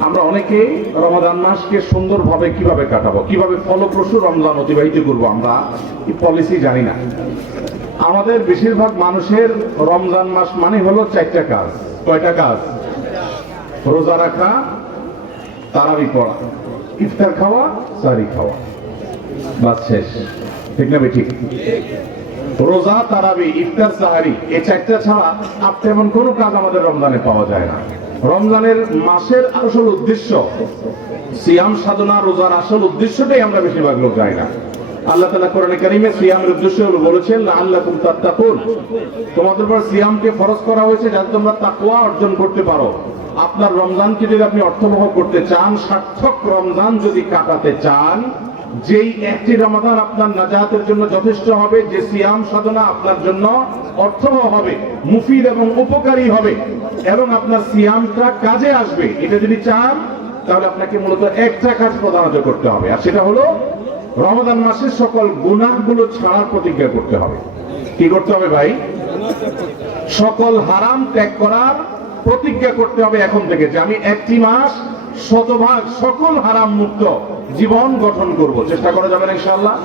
আমরা অনেকে রমাদান মাসকে সুন্দরভাবে কীভাবে কাটাবো? কীভাবে ফলপ্রসূ রমজান অতিবাহিত করব আমরা? পলিসি জানি না। আমাদের বেশিরভাগ মানুষের রমজান মাস মানে হলো চারটা কাজ। কয়টা কাজ? রোজা রাখা, তারাবি পড়া। ইফতার খাওয়া সারি খাওয়া। বাস শেষ। রোজা, তারাবি, ইফতার, সাহারি এই চারটা ছাড়া আর তেমন কোনো কাজ আমাদের রমজানে পাওয়া যায় না। রমজানের মাসের আসল উদ্দেশ্য, সিয়াম সাধনা, রোজার আসল উদ্দেশ্যটাই আমরা বেশিরভাগ লোক যাই না। আল্লাহ তালা কোরআনে সিয়ামের উদ্দেশ্য বলেছেন আল্লাহ তাত্তাকুন। তোমাদের উপর সিয়ামকে ফরজ করা হয়েছে যাতে তোমরা তাকওয়া অর্জন করতে পারো। আপনার রমজানকে যদি আপনি অর্থবহ করতে চান, সার্থক রমজান যদি কাটাতে চান যেই একটি রমাদান আপনার নাজাতের জন্য যথেষ্ট হবে, যে সিয়াম সাধনা আপনার জন্য অর্থবহ হবে, মুফিদ এবং উপকারী হবে, এবং আপনার সিয়ামটা কাজে আসবে। এটা যদি চান, তাহলে আপনাকে মূলত একটা কাজ প্রধানত করতে হবে, আর সেটা হলো রমাদান মাসের সকল গুনাহগুলো ছাড়ার প্রতিজ্ঞা করতে হবে। কি করতে হবে ভাই? সকল হারাম ত্যাগ করার প্রতিজ্ঞা করতে হবে এখন থেকে যে আমি একটি মাস শতভাগ সকল হারাম মুক্ত জীবন গঠন করব। চেষ্টা করা যাবে না ইনশাআল্লাহ।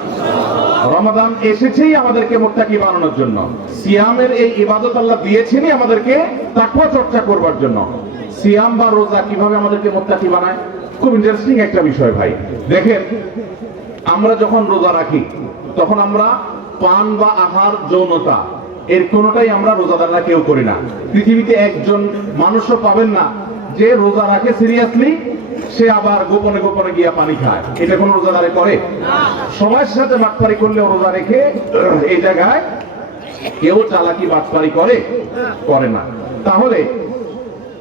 রমাদান এসেছেই আমাদেরকে মোত্তাকি বানানোর জন্য। সিয়ামের এই ইবাদত আল্লাহ দিয়েছেনই আমাদেরকে তাকওয়া চর্চা করবার জন্য। সিয়াম বা রোজা কীভাবে আমাদেরকে মোত্তাকি বানায়? খুব ইন্টারেস্টিং একটা বিষয় ভাই। দেখেন, আমরা যখন রোজা রাখি, তখন আমরা পান বা আহার যৌনতা এর কোনোটাই আমরা রোজাদাররা কেউ করি না। পৃথিবীতে একজন মানুষও পাবেন না যে রোজা রাখে সিরিয়াসলি সে আবার গোপনে গোপনে গিয়া পানি খায়। এটা কোন রোজাদারে করে? সবার সাথে বাটপারি করলেও রোজা রেখে এই জায়গায় কেউ চালাকি বাটপারি করে? করে না। তাহলে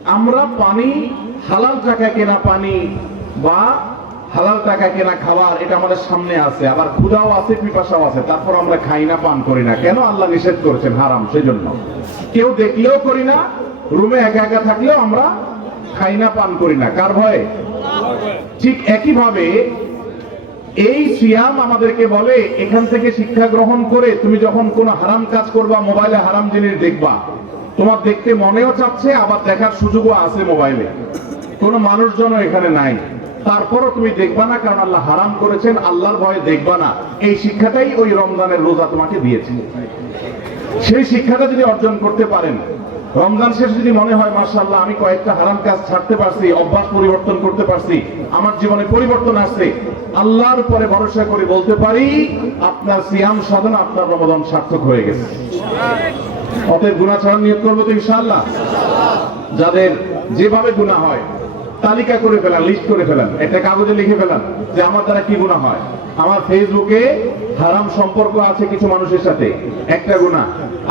আমরা পানি, হালাল টাকা কেনা পানি বা হালাল টাকা কেনা খাবার, এটা আমাদের সামনে আছে। আবার ক্ষুদাও আছে, পিপাসাও আছে, তারপর আমরা খাই না, পান করি না। কেন আল্লাহ নিষেধ করেছেন? হারাম, সেজন্য। কেউ দেখলেও করি না, রুমে একা একা থাকলেও আমরা খাই না, পান করি না। কার ভয়ে? ঠিক একইভাবে এই সিয়াম আমাদেরকে বলে, এখান থেকে শিক্ষা গ্রহণ করে তুমি যখন কোন হারাম কাজ করবা, মোবাইলে হারাম জিনিস দেখবা। তোমার দেখতে মনেও চাচ্ছে, আবার দেখার সুযোগও আছে মোবাইলে। কোনো মানুষজনও এখানে নাই। তারপরও তুমি দেখবা না, কারণ আল্লাহ হারাম করেছেন, আল্লাহর ভয়ে দেখবা না। এই শিক্ষাটাই ওই রমজানের রোজা তোমাকে দিয়েছে। সেই শিক্ষাটা যদি অর্জন করতে পারেন, রমজান শেষে যদি মনে হয় মার্শাল্লাহ আমি কয়েকটা হারাম কাজ ছাড়তে পারছি, অভ্যাস পরিবর্তন করতে পারছি, আমার জীবনে পরিবর্তন আসছে, আল্লাহর উপরে ভরসা করে বলতে পারি, আপনার সিয়াম সাধনা আপনার রমজান সার্থক হয়ে গেছে। অতএব গুণা ছাড়া নিয়োগ করব তো ইনশাআল্লাহ। যাদের যেভাবে গুণা হয় তালিকা করে ফেলান লিস্ট করে ফেলান, একটা কাগজে লিখে ফেলান যে আমার দ্বারা কি গুণা হয়। আমার ফেসবুকে হারাম সম্পর্ক আছে কিছু মানুষের সাথে, একটা গুণা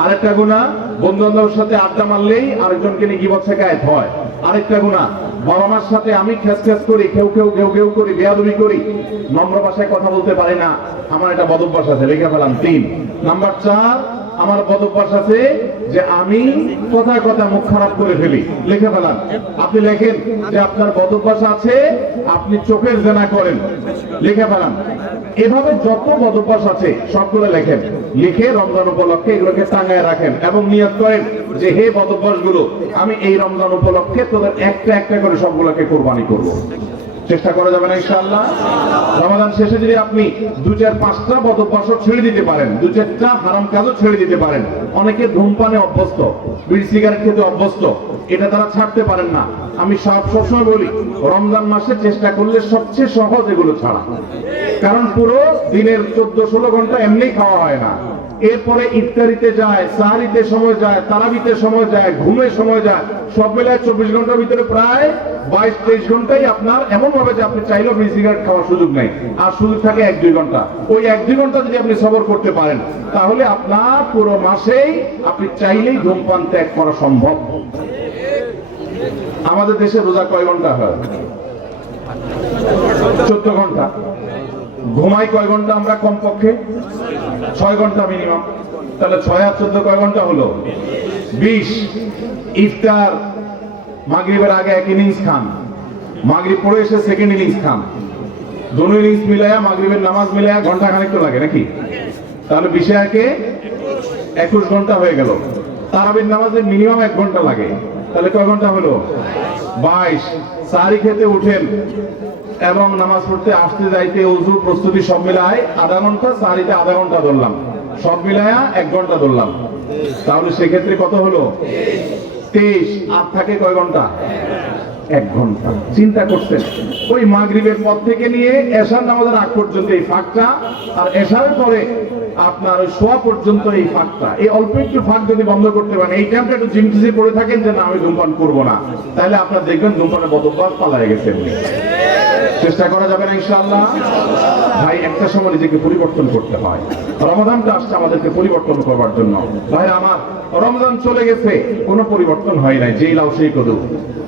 আরেকটা গুণা বন্ধু বান্ধবের সাথে আড্ডা মারলেই আরেকজনকে নিয়ে গিবত শেখায়ত হয়। আরেকটা গুণা বাবা মার সাথে আমি খেস খেস করি কেউ কেউ কেউ কেউ করি, বেয়াদবি করি, নম্র ভাষায় কথা বলতে পারি না। আমার একটা বদভ্যাস আছে লিখে ফেলাম তিন। নাম্বার চার আমার বদভ্যাস আছে যে আমি কথায় কথা মুখ খারাপ করে ফেলি। লিখে ফেলান। আপনি লেখেন যে আপনার বদভ্যাস আছে, আপনি চোখের জেনা করেন। লিখে ফেলান। এভাবে যত বদভ্যাস আছে, সবগুলো লেখেন। লিখে রমজান উপলক্ষে এগুলোকে টাঙায় রাখেন এবং নিয়ত করেন যে হে বদভ্যাসগুলো আমি এই রমজান উপলক্ষে তোদের একটা একটা করে সবগুলোকে কোরবানি করব। চেষ্টা করা যাবে না ইনশাআল্লাহ। রমাদান শেষে যদি আপনি দু চার পাঁচটা বদভ্যাসও ছেড়ে দিতে পারেন দু চারটা হারাম কাজও ছেড়ে দিতে পারেন। অনেকে ধূমপানে অভ্যস্ত, বিড়ি সিগারেট খেতে অভ্যস্ত, এটা তারা ছাড়তে পারেন না। আমি সব সবসময় বলি, রমজান মাসে চেষ্টা করলে সবচেয়ে সহজ এগুলো ছাড়া। কারণ পুরো দিনের চোদ্দ ষোলো ঘণ্টা এমনি খাওয়া হয় না। এরপরে ইফতারিতে যায়, সাহারিতে সময় যায়, তারাবিতে সময় যায় ঘুমের সময় যায়, সব মিলায় চব্বিশ ঘণ্টার ভিতরে প্রায় বাইশ, তেইশ ঘন্টাই আপনার এমন ভাবে যে আপনি চাইলেও বিড়ি সিগারেট খাওয়ার সুযোগ নেই। আর সুযোগ থাকে এক, দুই ঘণ্টা। ওই এক, দুই ঘণ্টা যদি আপনি সবর করতে পারেন, তাহলে আপনার পুরো মাসেই আপনি চাইলেই ধূমপান ত্যাগ করা সম্ভব। আমাদের দেশে রোজা কয় ঘণ্টা হয়? চোদ্দ ঘণ্টা। ঘুমাই কয় ঘণ্টা আমরা কমপক্ষে? ছয় ঘণ্টা মিনিমাম তাহলে ছয় আর চোদ্দ কয় ঘণ্টা হলো? বিশ। ইফতার মাগরিবের আগে এক ইনিংস খান। মাগরিব পড়ে এসে সেকেন্ড ইনিংস খান। দোনো ইনিংস মিলায়া মাগরিবের নামাজ মিলায়া ঘণ্টা খানিক তো লাগে নাকি? তাহলে বিশে একে একুশ ঘণ্টা হয়ে গেল। তারাবির নামাজে মিনিমাম এক ঘণ্টা লাগে। তাহলে কয় ঘণ্টা হলো? বাইশ। সারি খেতে উঠেন এবং নামাজ পড়তে আসতে যাইতে উজু প্রস্তুতি সব মিলায় আধা ঘণ্টা সারিতে আধা ঘণ্টা ধরলাম। সব মিলায়া এক ঘণ্টা ধরলাম। তাহলে সেক্ষেত্রে কত হলো? তেইশ। আর থাকে কয় ঘণ্টা? এক ঘণ্টা। চিন্তা করছেন। ওই মাগরিবের পর থেকে নিয়ে এশার নামাজের আগ পর্যন্ত এই ফাঁকটা, আর এশার পরে আপনার ওই শোয়া পর্যন্ত এই ফাঁকটা। এই অল্প একটু ফাঁক যদি বন্ধ করতে পারেন, এই টাইমটা একটু জিমটিসি পড়ে থাকেন যে, না, আমি ধূমপান করব না। তাহলে আপনার দেখবেন ধূমপানের বদভ্যাস পালায় গেছে। চেষ্টা করা যাবে না, ইনশাআল্লাহ। ভাই, একটা সময় নিজেকে পরিবর্তন করতে হয়। রমাদানটা আসছে আমাদেরকে পরিবর্তন করবার জন্য। ভাই আমার, রমজান চলে গেছে, কোনো পরিবর্তন হয় নাই, যেই লাউ সেই কদু।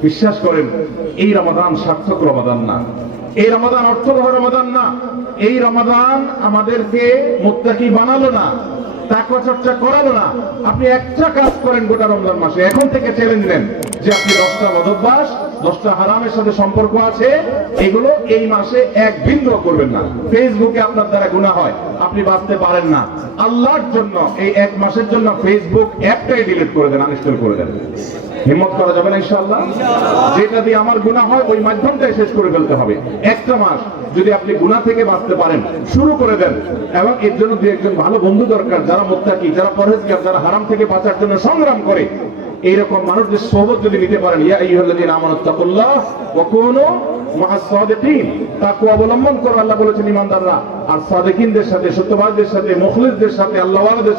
বিশ্বাস করেন, এই রমাদান সার্থক রমাদান না। এই রমাদান অর্থবহ রমাদান না। এই রমাদান আমাদেরকে মুত্তাকি বানালো না, তাকওয়া চর্চা করালো না। আপনি একটা কাজ করেন গোটা রমজান মাসে, এখন থেকে চ্যালেঞ্জ নেন যে আপনি দশটা মদভ্যাস দশটা হারামের সাথে সম্পর্ক আছে, এগুলো এই মাসে এক বিন্দু করবেন না। ফেসবুকে আপনার দ্বারা গুণা হয়, আপনি বাঁচতে পারেন না। আল্লাহর জন্য এই এক মাসের জন্য ফেসবুক অ্যাপটাই ডিলিট করে দেন আনইনস্টল করে দেন। হিম্মত করা যাবে না ইনশাআল্লাহ। যেটা দিয়ে আমার গুণা হয়, ওই মাধ্যমটাই শেষ করে ফেলতে হবে। একটা মাস যদি আপনি গুণা থেকে বাঁচতে পারেন, শুরু করে দেন। এবং এর জন্য দু একজন ভালো বন্ধু দরকার, যারা মোত্তাকি, যারা পরহেজগার, যারা হারাম থেকে বাঁচার জন্য সংগ্রাম করে। এইরকম মানুষদের সহবত যদি নিতে পারেন, ইয়া আইয়ুহাল্লাযীনা আমানু তাকুল্লাহ ওয়া কুনু অবলম্বন আল্লাহ বলেছেন ইমানদাররা। আর সাদিকিনদের সাথে, সত্যবাদীদের সাথে সাথে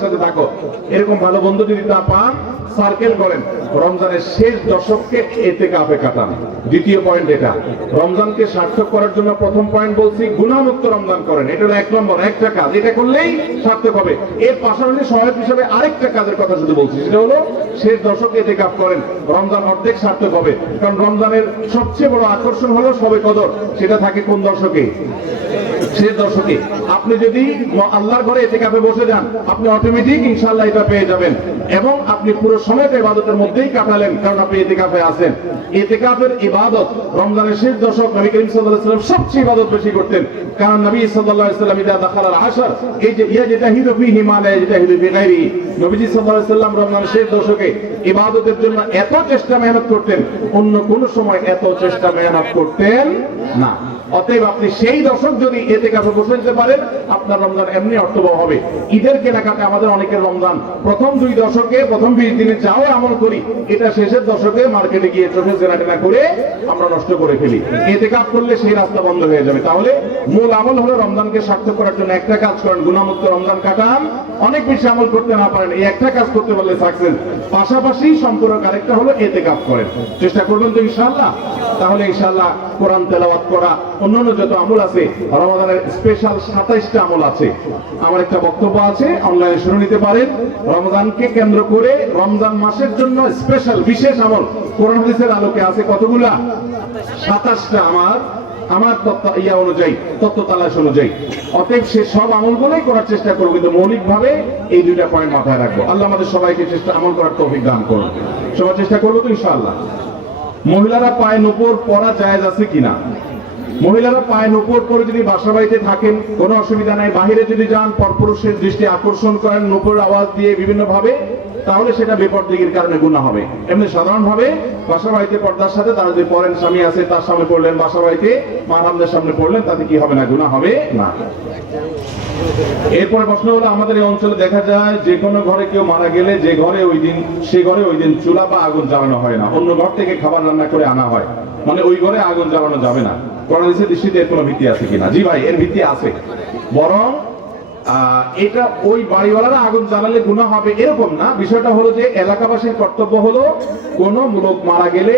সাথে থাকো। এরকম ভালো বন্ধু যদি তা পান সার্কেল করেন। রমজানের শেষ দশককে এতে কাপে কাটান। দ্বিতীয় পয়েন্ট এটা। রমজানকে সার্থক করার জন্য প্রথম পয়েন্ট বলছি, গুণামুক্ত রমজান করেন। এটা এক নম্বর, একটা কাজ। এটা করলেই সার্থক হবে। এর পাশাপাশি সহায়ক হিসেবে আরেকটা কাজের কথা শুধু বলছি, সেটা হলো শেষ দশকে এতে কাপ করেন। রমজান অর্ধেক সার্থক হবে। কারণ রমজানের সবচেয়ে বড় আকর্ষণ হলো সবে কদর? সেটা থাকে কোন দশকে শেষ দশকে আপনি যদি আল্লাহর ঘরে এতে কাপে বসে যান, আপনি অটোমেটিক ইনশাল্লাহ এটা পেয়ে যাবেন। এবং আপনি পুরো সময়টা ইবাদতের মধ্যেই কাটালেন, কারণ আপনি এতে কাপে আছেন। এতে কাপের ইবাদত রমজানের শেষ দশক নবী করিম সাল্লাল্লাহু আলাইহি ওয়াসাল্লাম সবচেয়ে ইবাদত বেশি করতেন। কারণ নবী সাল্লাল্লাহু আলাইহি ওয়াসাল্লাম ইদা দাখালাল আশর, এই যে ইয়া যেতাহিদু ফিহি মা লা ইয়াজতাহিদু ফি গায়রিহি নবীজি সাল্লাল্লাহু আলাইহি ওয়াসাল্লাম রমজানের শেষ দশকে ইবাদতের জন্য এত চেষ্টা মেহনত করতেন অন্য কোন সময় এত চেষ্টা মেহনত করতেন না। অতএব আপনি সেই দশক যদি এতে কাছে বসে যেতে পারেন, আপনার রমজান এমনি অর্থবহ হবে। ঈদের কেনাকাটা আমাদের অনেকের রমজান। প্রথম দুই দশকে, প্রথম বিশ দিনে যাও আমল করি, এটা শেষের দশকে মার্কেটে গিয়ে চোখে জেনা টেনা করে আমরা নষ্ট করে ফেলি। এতে কাজ করলে সেই রাস্তা বন্ধ হয়ে যাবে। তাহলে মূল আমল হলো রমজানকে সার্থক করার জন্য একটা কাজ করেন, গুণামুক্ত রমজান কাটান। অনেক বেশি আমল করতে না পারেন, এই একটা কাজ করতে পারলে সাকসেস পাশাপাশি সম্পূরক আরেকটা হলো এতে কাজ করেন। চেষ্টা করবেন তো ইনশাআল্লাহ? তাহলে ইনশাআল্লাহ কোরআন তেলাওয়াত করা, অন্যান্য যত আমল আছে রমাদানের স্পেশাল সাতাইশটা আমল আছে। আমার একটা বক্তব্য আছে, অনলাইনে শুনে নিতে পারেন। রমজানকে কেন্দ্র করে রমজান মাসের জন্য স্পেশাল বিশেষ আমল। কোরআন হাদিসের আলোকে আছে কতগুলা? সাতাশটা আমার আমার তত্ত্ব ইয়া অনুযায়ী, তত্ত্ব তালাশ অনুযায়ী। অতএব সে সব আমলগুলোই করার চেষ্টা করব, কিন্তু মৌলিকভাবে এই দুইটা পয়েন্ট মাথায় রাখব। আল্লাহ আমাদের সবাইকে চেষ্টা, আমল করার তৌফিক দান করুন। সবার চেষ্টা করব তো ইনশাআল্লাহ। মহিলারা পায়ে ওপর পরা জায়েজ আছে কিনা? মহিলারা পায়ে নুপুর পরে যদি বাসা বাড়িতে থাকেন, কোনো অসুবিধা নাই। বাহিরে যদি যান, পরপুরুষের দৃষ্টি আকর্ষণ করেন নুপুর আওয়াজ দিয়ে বিভিন্ন ভাবে তাহলে সেটা বেপরদিগির কারণে গুণা হবে। এমনি সাধারণভাবে বাসা বাড়িতে পর্দার সাথে তারা যদি পড়েন, স্বামী আছে, তার সামনে পড়লেন, বাসা বাড়িতে মারামদের সামনে পড়লেন, তাতে কি হবে না? গুণা হবে না। এরপরে প্রশ্ন হলো, আমাদের এই অঞ্চলে দেখা যায়, যে কোনো ঘরে কেউ মারা গেলে যে ঘরে ওই দিন, সে ঘরে ওই দিন চুলা বা আগুন জ্বালানো হয় না। অন্য ঘর থেকে খাবার রান্না করে আনা হয়। মানে ওই ঘরে আগুন জ্বালানো যাবে না। করোনাদিসের দৃষ্টিতে এর কোনো ভিত্তি আছে কিনা? জি ভাই, এর ভিত্তি আছে। বরং এটা ওই বাড়িওয়ালারা আগুন জ্বালালে গুণা হবে এরকম না। বিষয়টা হলো যে এলাকাবাসীর কর্তব্য হলো কোন লোক মারা গেলে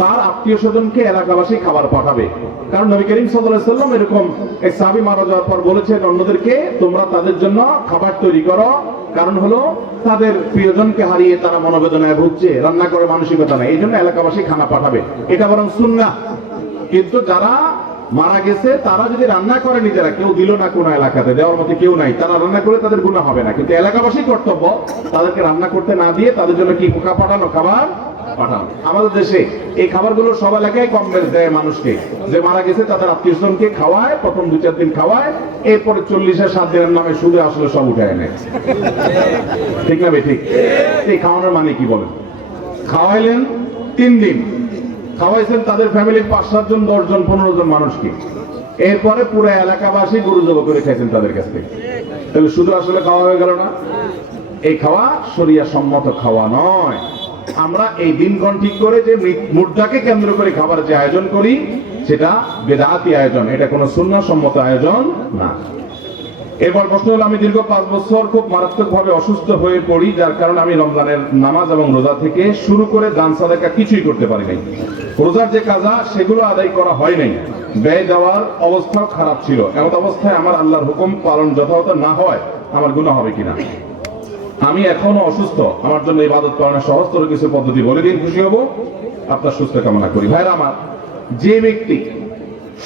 তার আত্মীয় স্বজনকে এলাকাবাসী খাবার পাঠাবে। কারণ নবী করিম সাল্লাম এরকম এক মারা যাওয়ার পর বলেছেন, অন্যদেরকে তোমরা তাদের জন্য খাবার তৈরি করো। কারণ হলো তাদের প্রিয়জনকে হারিয়ে তারা মনোবেদনায় ভুগছে, রান্না করে মানসিকতা নেই। এই জন্য এলাকাবাসী খানা পাঠাবে। এটা বরং সুন্নাহ। কিন্তু যারা মারা গেছে, তারা যদি রান্না করে নিজেরা, কেউ দিল না কোনো এলাকাতে, দেওয়ার মতো কেউ নাই, তারা রান্না করে তাদের গুণা হবে না। কিন্তু এলাকাবাসী কর্তব্য তাদেরকে রান্না করতে না দিয়ে তাদের জন্য কি পোকা পাঠানো, খাবার পাঠানো। আমাদের দেশে এই খাবারগুলো সব এলাকায় কম বেশ দেয় মানুষকে। যে মারা গেছে, তাদের আত্মীয় স্বজনকে খাওয়ায়, প্রথম দু চার দিন খাওয়ায়, এরপরে চল্লিশে সাত দিনের নামে সুদে আসলে সব উঠে এনে। ঠিক না ভাই ঠিক? এই খাওয়ানোর মানে কি বলেন? খাওয়াইলেন তিন দিন। খাওয়াইছেন তাদের ফ্যামিলির পাঁচ সাতজন দশজন, পনেরো জন মানুষকে। এরপরে পুরো এলাকাবাসী গরু জব করে খাইছেন তাদের কাছ থেকে। তাহলে শুধু আসলে খাওয়া হয়ে গেল না? এই খাওয়া শরিয়া সম্মত খাওয়া নয়। আমরা এই দিনক্ষণ ঠিক করে যে মুর্দাকে কেন্দ্র করে খাবার যে আয়োজন করি, সেটা বেদাতি আয়োজন। এটা কোনো সুন্না সম্মত আয়োজন না। এরপর প্রশ্ন হলো, আমি দীর্ঘ পাঁচ বছর খুব মারাত্মকভাবে অসুস্থ হয়ে পড়ি, যার কারণে আমি রমজানের নামাজ এবং রোজা থেকে শুরু করে দান সাদাকা কিছুই করতে পারি নাই। রোজার যে কাজা, সেগুলো আদায় করা হয় নাই। ব্যয় দেওয়ার অবস্থাও খারাপ ছিল। এমন অবস্থায় আমার আল্লাহর হুকুম পালন যথাযথ না হয়, আমার গুণা হবে কিনা? আমি এখনও অসুস্থ। আমার জন্য ইবাদত পালনের সহজতর কিছু পদ্ধতি বলে দিন, খুশি হব। আপনার সুস্থ কামনা করি। ভাইরা আমার, যে ব্যক্তি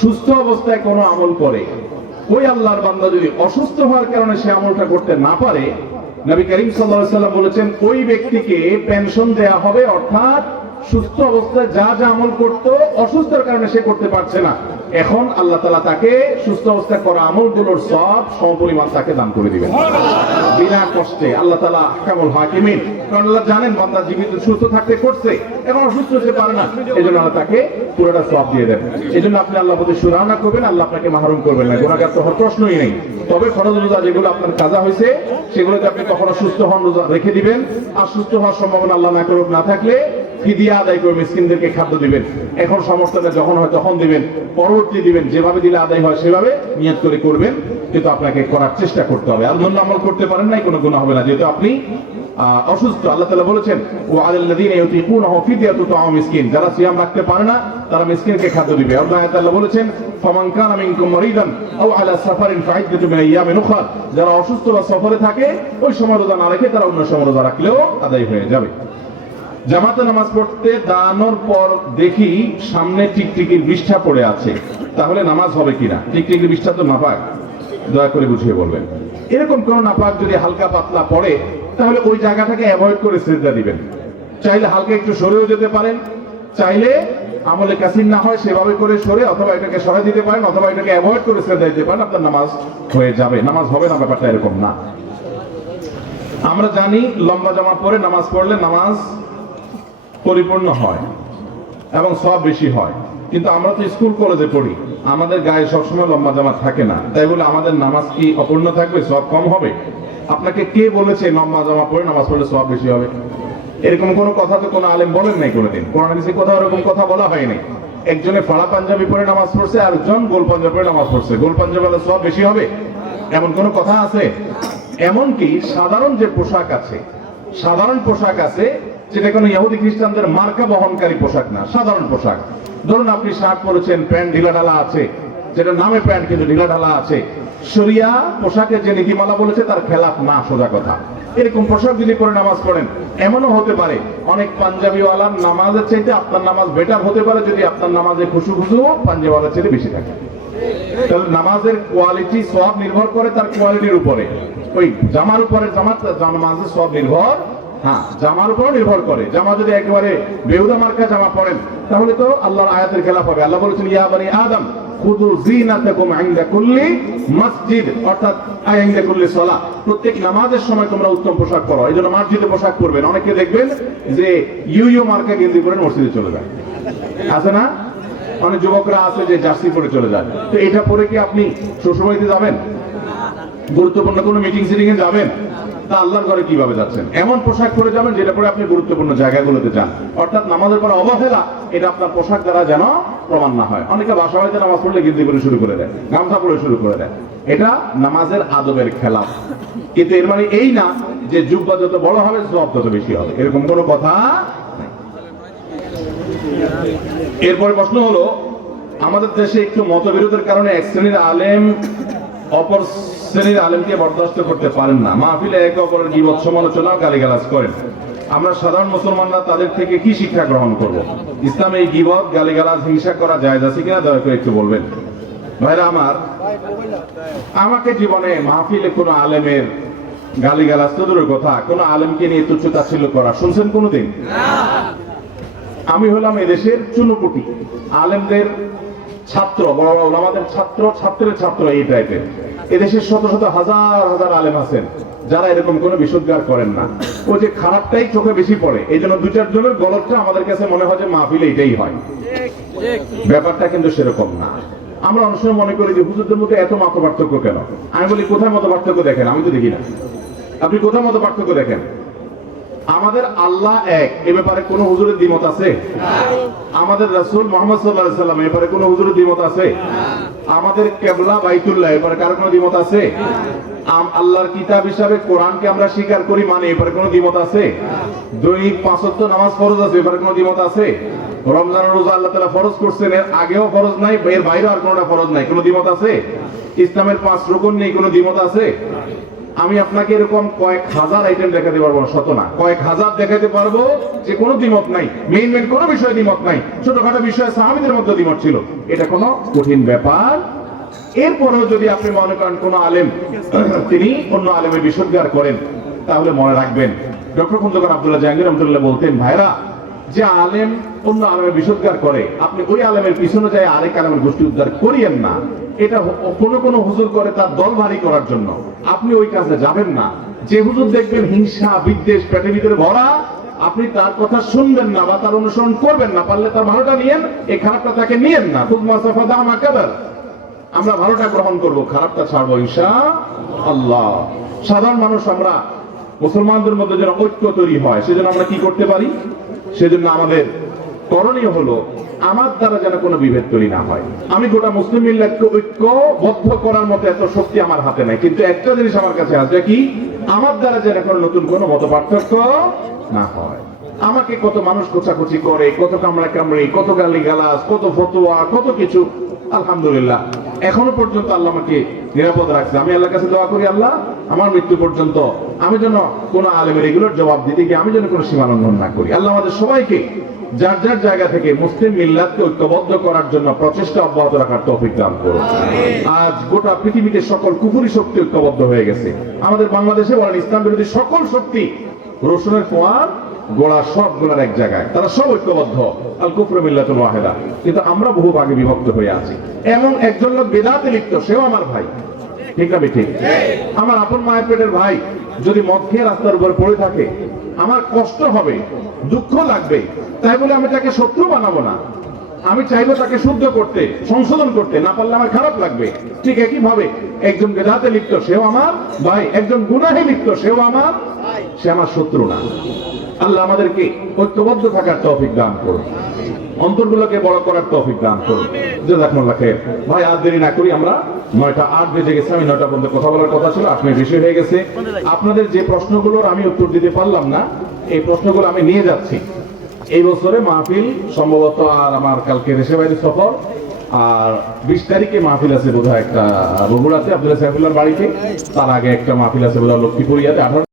সুস্থ অবস্থায় কোনো আমল করে ওই আল্লাহর বান্দা যদি অসুস্থ হওয়ার কারণে সে আমলটা করতে না পারে, নবী করিম সাল্লাম বলেছেন, ওই ব্যক্তিকে পেনশন দেয়া হবে, অর্থাৎ সুস্থ অবস্থায় যা যা আমল করতো অসুস্থতার কারণে সে করতে পারছে না। এখন আল্লাহ তালা তাকে সুস্থ অবস্থায় করা আমলগুলোর সব সমপরিমাণ তাকে দান করে দিবেন। বিনা কষ্টে আল্লাহ তালা কেমন হাকিমিন। কারণ আল্লাহ জানেন বান্দা জীবিত, সুস্থ থাকতে করছে, এখন অসুস্থ হতে পারে না। এই জন্য আল্লাহ তাকে পুরোটা সব দিয়ে দেন। এই জন্য আপনি আল্লাহ প্রতি সুরাহনা করবেন, আল্লাহ আপনাকে মাহরুম করবেন না। গুণাগার তো প্রশ্নই নেই। তবে ফরজ রোজা যেগুলো আপনার কাজা হয়েছে, সেগুলোতে আপনি কখনো সুস্থ হন রোজা রেখে দিবেন। আর সুস্থ হওয়ার সম্ভাবনা আল্লাহ না করুক, না থাকলে ফিদিয়া আদায় করে মিসকিনদেরকে খাদ্য দিবেন। এখন সমর্থ যখন হয় তখন দিবেন, পরবর্তী দিবেন, যেভাবে দিলে আদায় হয় সেভাবে নিয়ত করে করবেন কিন্তু আপনাকে করার চেষ্টা করতে হবে। অন্য আমল করতে পারেন নাই, কোনো গুণা হবে না। যেহেতু আপনি অসুস্থ, আল্লাহ তাআলা বলেছেন ও আলাল্লাযীনা ইউতিকুনাহু ফিদিয়াতু তাআম মিসকিন। যারা সিয়াম রাখতে পারে না, তারা মিসকিনকে খাদ্য দিবে। আল্লাহ বলেছেন, ফামান কানা মিনকুম মারিদান আও আলা সাফারিন ফাইদ্দাতু মিন আইয়ামিন উখরা। যারা অসুস্থ বা সফরে থাকে, ওই সময় রোজা না রেখে তারা অন্য সময় রোজা রাখলেও আদায় হয়ে যাবে। জামাতে নামাজ পড়তে দাঁড়ানোর পর দেখি সামনে টিকটিকির বিষ্ঠা পড়ে আছে। তাহলে নামাজ হবে কিনা? টিকটিকির বিষ্ঠা তো নাপাক। দয়া করে বুঝিয়ে বলবেন। এরকম কোন নাপাক যদি হালকা পাতলা পড়ে, তাহলে ওই জায়গাটাকে অ্যাভয়েড করে সেজদা দিবেন। চাইলে হালকা একটু সরেও যেতে পারেন। চাইলে আমলে কাসিন না হয় সেভাবে করে সরে অথবা এটাকে সরাই দিতে পারেন, অথবা এটাকে অ্যাভয়েড করে সেজদা দিতে পারেন। আপনার নামাজ হয়ে যাবে। নামাজ হবে না, ব্যাপারটা এরকম না। আমরা জানি লম্বা জামা পরে নামাজ পড়লে নামাজ পরিপূর্ণ হয় এবং সব বেশি হয়। কিন্তু আমরা তো স্কুল, কলেজে পড়ি। আমাদের গায়ে সবসময় লম্বা জামা থাকে না। তাই বলে আমাদের নামাজ কি অপূর্ণ থাকবে? সব কম হবে। আপনাকে কে বলেছে লম্বা জামা পরে নামাজ পড়লে সব বেশি হবে? এরকম কোনো কথা তো কোনো আলেম বলেন নাই কোনোদিন। কোরআন কোথাও এরকম কথা বলা হয়নি একজনে ফাড়া পাঞ্জাবি পরে নামাজ পড়ছে আর একজন গোল পাঞ্জাবি পরে নামাজ পড়ছে। গোল পাঞ্জাবি হলে সব বেশি হবে? এমন কোনো কথা আছে? এমনকি সাধারণ যে পোশাক আছে, সাধারণ পোশাক আছে যেটা কোনো ইহুদি খ্রিস্টানদের মার্কা বহনকারী পোশাক না, সাধারণ পোশাক। ধরুন আপনি শার্ট পরেছেন, প্যান্ট ঢিলা ঢালা আছে যেটা নামে প্যান্ট কিন্তু ঢিলা ঢালা আছে। শরিয়া পোশাকের যে নীতিমালা বলেছে, তার খেলাফ না, সোজা কথা। এরকম পোশাক যদি পরে নামাজ পড়েন, এমনও হতে পারে, অনেক পাঞ্জাবিওয়ালার নামাজের চাইতে আপনার নামাজ বেটার হতে পারে যদি আপনার নামাজে খুশু খুশু পাঞ্জাবিওয়ালার চাইতে বেশি থাকে। তাহলে নামাজের কোয়ালিটি সব নির্ভর করে তার কোয়ালিটির উপরে। ওই জামার উপরে জামা নামাজের সব নির্ভর হ্যাঁ জামার উপর নির্ভর করে। জামা যদি একেবারে বেহুদা মার্কা জামা পড়েন তাহলে তো আল্লাহর আয়াতের খেলাফ হবে। আল্লাহ বলেছেন, ইয়া আদম, খুদু জিনাতাকুম ইনদা কুল্লি মসজিদ। অর্থাৎ ইনদা কুল্লি সালাহ প্রত্যেক নামাজের সময় তোমরা উত্তম পোশাক পরো। এই জন্য মসজিদে পোশাক পরবেন। অনেকে দেখবেন যে ইউ ইউ মার্কা গেঞ্জি পরে মসজিদে চলে যায়। আছে না? অনেক যুবকরা আছে যে জার্সি পরে চলে যায়। তো এটা পরে কি আপনি শ্বশুরবাড়িতে যাবেন? গুরুত্বপূর্ণ কোনো মিটিং সিটিং এ যাবেন? তা আল্লাহর ঘরে কীভাবে যাচ্ছেন? এমন পোশাক পরে যাবেন যেটা পরে আপনি গুরুত্বপূর্ণ জায়গাগুলোতে যান। অর্থাৎ নামাজের অবহেলা, এটা আপনার পোশাক দ্বারা যেন প্রমাণ না হয়। অনেকে বাসা বাড়িতে নামাজ পড়লে গিন্দি করে শুরু করে দেয়, গামছা পরে শুরু করে দেয়। এটা নামাজের আদবের খেলা। কিন্তু এর মানে এই না যে যুব্বা যত বড় হবে, সব তত বেশি হবে। এরকম কোনো কথা। এরপরে প্রশ্ন হলো, আমাদের দেশে একটু মতবিরোধের কারণে এক শ্রেণির আলেম অপর শ্রেণির আলেমকে বরদাস্ত করতে পারেন না। মাহফিলে একে অপরের গিবত সমালোচনা গালিগালাজ করেন। আমরা সাধারণ মুসলমানরা তাদের থেকে কি শিক্ষা গ্রহণ করব? ইসলামে এই গিবত, গালিগালাজ, হিংসা করা যায় আছে কিনা? দয়া করে একটু বলবেন। ভাইরা আমার, আমাকে জীবনে মাহফিলে কোনো আলেমের গালিগালাজ তো দূরের কথা, কোনো আলেমকে নিয়ে তুচ্ছ তাচ্ছিল্য করা, শুনছেন কোনোদিন? আমি হলাম এদেশের চুনুপুটি। আলেমদের ছাত্র, বড় বড় ওলামাদের ছাত্র, ছাত্রের ছাত্র এই টাইপের এদেশের শত শত হাজার হাজার আলেম আছেন, যারা এরকম কোনো বিশুদ্ধার করেন না। ও যে খারাপটাই চোখে বেশি পড়ে, এই জন্য দু চারজনের গলতটা আমাদের কাছে মনে হয় যে মাহফিলে এটাই হয়। ব্যাপারটা কিন্তু সেরকম না। আমরা অনেক সময় মনে করি যে হুজুরদের মধ্যে এত মত পার্থক্য কেন? আমি বলি, কোথায় মত পার্থক্য দেখেন? আমি তো দেখি না। আপনি কোথায় মত পার্থক্য দেখেন? আমাদের আল্লাহ এক। এ ব্যাপারে কোনো হুজুরের দ্বিমত আছে? আমাদের রাসূল মোহাম্মদ আলাইহি সাল্লাম, এ ব্যাপারে কোনো হুজুরের দ্বিমত আছে? আমাদের কেবলা বাইতুল্লাহ, এ ব্যাপারে কারও কোনো দ্বিমত আছে? আল্লাহর কিতাব হিসাবে কোরআনকে আমরা স্বীকার করি মানে এবারে কোনো দ্বিমত আছে? দৈনিক পাঁচ ওয়াক্ত নামাজ ফরজ আছে এবারে কোনো দ্বিমত আছে? রমজান রোজা আল্লাহ তালা ফরজ করছেন, এর আগেও ফরজ নাই, এর বাইরে আর কোনোটা ফরজ নাই, কোনো দ্বিমত আছে? ইসলামের পাঁচ রকম নেই, কোনো দ্বিমত আছে? আমি আপনাকে এরকম কয়েক হাজার আইটেম দেখাতে পারব না, শত না। কয়েক হাজার দেখাতে পারব যে কোনো দ্বিমত নাই। মেইন মেইন কোনো বিষয়ে দ্বিমত নাই। ছোটখাটো বিষয়ে সাহাবিদের মধ্যে দ্বিমত ছিল। এটা কোনো কঠিন ব্যাপার। এরপরেও যদি আপনি মনে করেন কোন আলেম তিনি অন্য আলেমের বিসর্গার করেন তাহলে মনে রাখবেন। ডক্টর খন্দকার আব্দুল্লাহ জাহাঙ্গীর রহমতুল্লাহ বলতেন ভাইরা যে আলেম অন্য আলেমের বিসর্গার করে, আপনি ওই আলেমের পিছনে যায় আরেক আলেমের গোষ্ঠী উদ্ধার করিয়েন না। এটা কোনো কোনো হুজুর করে তার দল ভারী করার জন্য। আপনি ওই কাজে যাবেন না। যে হুজুর দেখবেন হিংসা, বিদ্বেষ, পেটের ভিতরে ভরা, আপনি তার কথা শুনবেন না বা তার অনুসরণ করবেন না। পারলে তার ভালোটা নিয়েন, এই খারাপটা তাকে নিয়েন না। আমরা ভালোটা গ্রহণ করব, খারাপটা ছাড়বো ঈশা আল্লাহ। সাধারণ মানুষ আমরা মুসলমানদের মধ্যে যেন ঐক্য তৈরি হয়, সেজন্য আমরা কি করতে পারি? সেজন্য আমাদের করণীয় হলো আমার দ্বারা যেন কোনো বিভেদ তৈরি না হয়। আমি গোটা মুসলিম মিল্লাতকে ঐক্যবদ্ধ করার মতো এত শক্তি আমার হাতে নাই। কিন্তু একটা জিনিস আমার কাছে আছে কি? আমার দ্বারা যেন কোনো নতুন কোনো মত পার্থক্য না হয়। আমাকে কত মানুষ কোচাকুচি করে, কত কামড়া কামড়ি কত গালি গালাস কত ফতোয়া, কত কিছু, আলহামদুলিল্লাহ। এখনও পর্যন্ত আল্লাহ আমাকে নিরাপদ রাখছে। আমি আল্লাহর কাছে দোয়া করি, আল্লাহ, আমার মৃত্যু পর্যন্ত আমি যেন কোন আলেমের এগুলোর জবাব দিতে গিয়ে আমি যেন কোনো সীমালঙ্ঘন না করি। আল্লাহ আমাদের সবাইকে যার যার জায়গা থেকে মুসলিম মিল্লাতকে ঐক্যবদ্ধ করার জন্য প্রচেষ্টা অব্যাহত রাখার তৌফিক দান করুন। আজ গোটা পৃথিবীতে সকল কুফুরি শক্তি ঐক্যবদ্ধ হয়ে গেছে। আমাদের বাংলাদেশে বলেন, ইসলাম বিরোধী সকল শক্তি রসুনের কোয়ার গোড়া সব গোড়ার এক জায়গায়। তারা সব ঐক্যবদ্ধ। আল কুফর মিল্লাতুল ওয়াহেদা। কিন্তু আমরা বহু ভাগে বিভক্ত হয়ে আছি। এবং একজন লোক বেদাতে লিপ্ত, সেও আমার ভাই। ঠিক না ঠিক আমার আপন মায়ের পেটের ভাই যদি মদ খেয়ে রাস্তার উপর পড়ে থাকে, আমার কষ্ট হবে, দুঃখ লাগবে। তাই বলে আমি তাকে শত্রু বানাবো না। আমি চাইব তাকে শুদ্ধ করতে, সংশোধন করতে, না পারলে আমার খারাপ লাগবে। ঠিক একই ভাবে একজন বেদাতে লিপ্ত, সেও আমার ভাই। একজন গুনাহে লিপ্ত, সেও আমার, সে আমার শত্রু না। আল্লাহ আমাদেরকে ঐক্যবদ্ধ থাকার তৌফিক দান করুন। অন্তরগুলোকে বড় করার তৌফিক দান করুন। জাজাকুমুল্লাহ খাইর। ভাই, আর দেরি না করি, আমরা নয়টা আট বেজে গেছে, আমি নয়টা পর্যন্ত কথা বলার কথা ছিল, আট বেশি হয়ে গেছে। আপনাদের যে প্রশ্নগুলোর আমি উত্তর দিতে পারলাম না, এই প্রশ্নগুলো আমি নিয়ে যাচ্ছি। এই বছরে মাহফিল সম্ভবত আর আমার কালকে দেশে বাইরে সফর, আর বিশ তারিখে মাহফিল আছে বোধহয় একটা বগুড়াতে আব্দুল্লাহ সাহেবুল্লাহর বাড়িতে। তার আগে একটা মাহফিল আছে বোধহয় লক্ষ্মীপুরিয়াতে, আঠারো